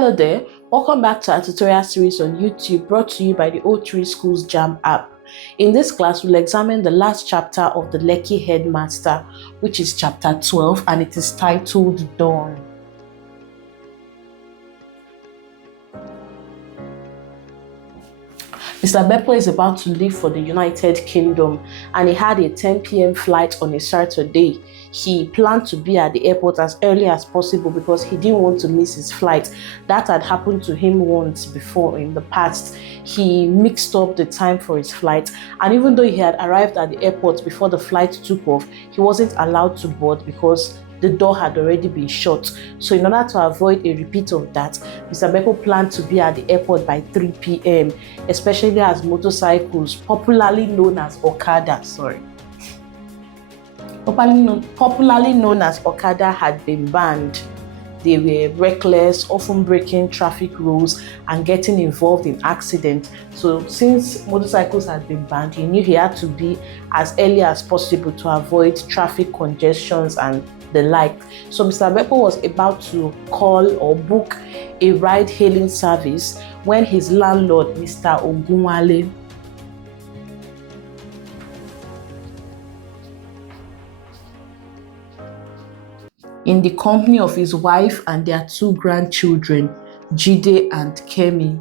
Hello there, welcome back to our tutorial series on YouTube brought to you by the O3 Schools JAMB app. In this class, we'll examine the last chapter of the Lekki Headmaster, which is chapter 12, and it is titled Dawn. Mr. Bepo is about to leave for the United Kingdom, and he had a 10 p.m. flight on a Saturday. He planned to be at the airport as early as possible because he didn't want to miss his flight. That had happened to him once before in the past. He mixed up the time for his flight, and even though he had arrived at the airport before the flight took off, he wasn't allowed to board because the door had already been shut. So in order to avoid a repeat of that, Mr. Bepo planned to be at the airport by 3 p.m., especially as motorcycles, popularly known as Okada, popularly known as Okada, had been banned. They were reckless, often breaking traffic rules and getting involved in accidents. So since motorcycles had been banned, he knew he had to be as early as possible to avoid traffic congestions and the like. So Mr. Bepo was about to call or book a ride-hailing service when his landlord, Mr. Ogunwale, in the company of his wife and their two grandchildren, Jide and Kemi,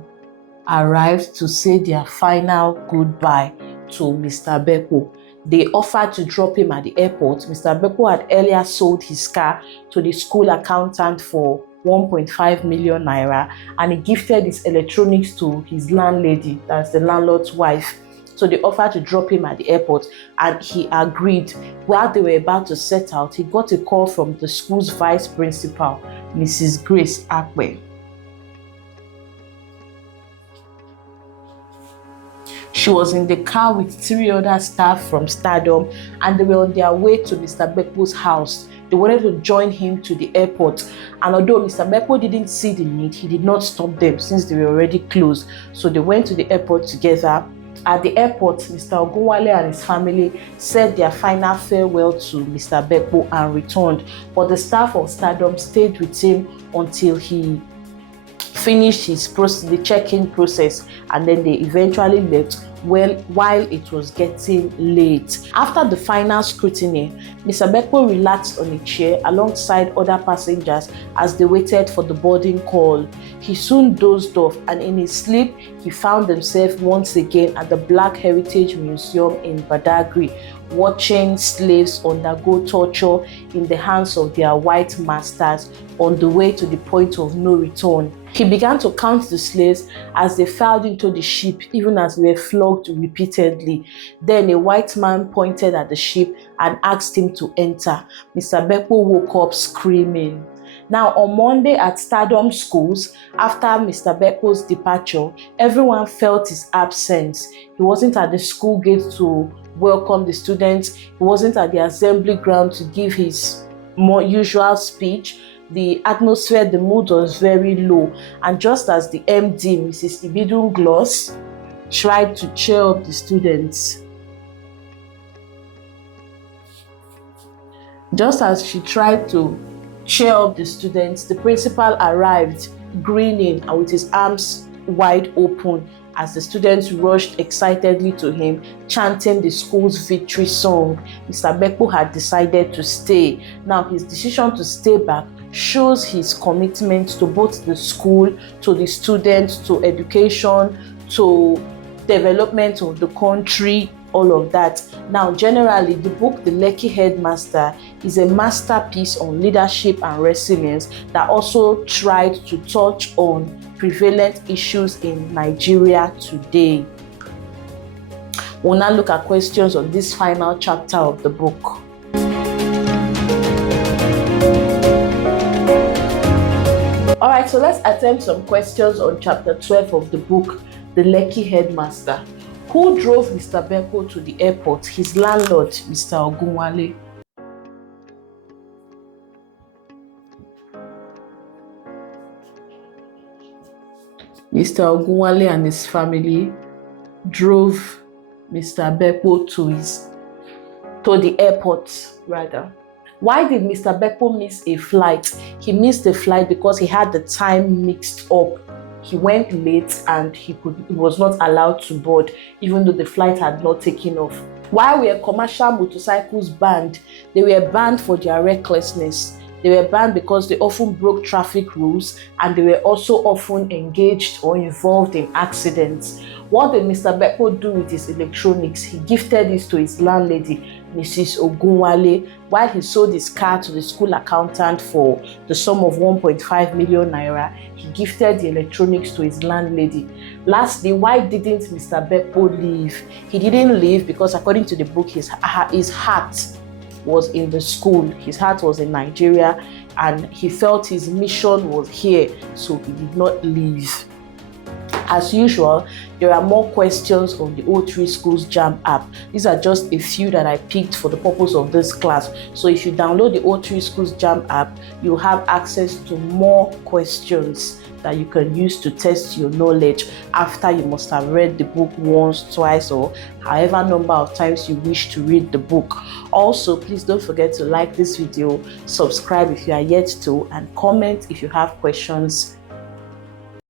arrived to say their final goodbye to Mr. Bepo. They offered to drop him at the airport. Mr. Bepo had earlier sold his car to the school accountant for 1.5 million naira, and he gifted his electronics to his landlady, that's the landlord's wife. So they offered to drop him at the airport, and he agreed. While they were about to set out, he got a call from the school's vice principal, Mrs. Grace Akpe. She was in the car with 3 other staff from Stardom, and they were on their way to Mr. Bepo's house. They wanted to join him to the airport, and although Mr. Bepo didn't see the need, he did not stop them since they were already close. So they went to the airport together. At the airport, Mr. Ogunwale and his family said their final farewell to Mr. Bepo and returned, but the staff of Stardom stayed with him until he finished the check-in process, and then they eventually left while it was getting late. After the final scrutiny, Mr. Bepo relaxed on a chair alongside other passengers as they waited for the boarding call. He soon dozed off, and in his sleep, he found himself once again at the Black Heritage Museum in Badagry, watching slaves undergo torture in the hands of their white masters on the way to the point of no return. He began to count the slaves as they filed into the ship, even as they were flogged repeatedly. Then a white man pointed at the ship and asked him to enter. Mr. Bepo woke up screaming. Now, on Monday at Stardom schools, after Mr. Bepo's departure, everyone felt his absence. He wasn't at the school gate to welcome the students. He wasn't at the assembly ground to give his more usual speech. The atmosphere, the mood was very low, and just as the MD, Mrs. Ibidun Gloss, tried to cheer up the students, the principal arrived grinning and with his arms wide open as the students rushed excitedly to him, chanting the school's victory song. Mr. Bepo had decided to stay. Now, his decision to stay back shows his commitment to both the school, to the students, to education, to development of the country, all of that. Now, generally, the book The Lekki Headmaster is a masterpiece on leadership and resilience that also tried to touch on prevalent issues in Nigeria today. We'll now look at questions on this final chapter of the book. Alright, so let's attempt some questions on chapter 12 of the book, The Lekki Headmaster. Who drove Mr. Bepo to the airport? His landlord, Mr. Ogunwale. Mr. Ogunwale and his family drove Mr. Bepo to the airport, rather. Why did Mr. Bepo miss a flight? He missed the flight because he had the time mixed up. He went late and he was not allowed to board, even though the flight had not taken off. Why were commercial motorcycles banned? They were banned for their recklessness. They were banned because they often broke traffic rules, and they were also often engaged or involved in accidents. What did Mr. Bepo do with his electronics? He gifted this to his landlady, Mrs. Ogunwale, while he sold his car to the school accountant for the sum of 1.5 million naira. He gifted the electronics to his landlady. Lastly, why didn't Mr. Bepo leave? He didn't leave because, according to the book, his heart was in the school. His heart was in Nigeria, and he felt his mission was here, so he did not leave. As usual, there are more questions on the O3 Schools JAMB app. These are just a few that I picked for the purpose of this class. So if you download the O3 Schools JAMB app, you'll have access to more questions that you can use to test your knowledge after you must have read the book once, twice, or however number of times you wish to read the book. Also, please don't forget to like this video, subscribe if you are yet to, and comment if you have questions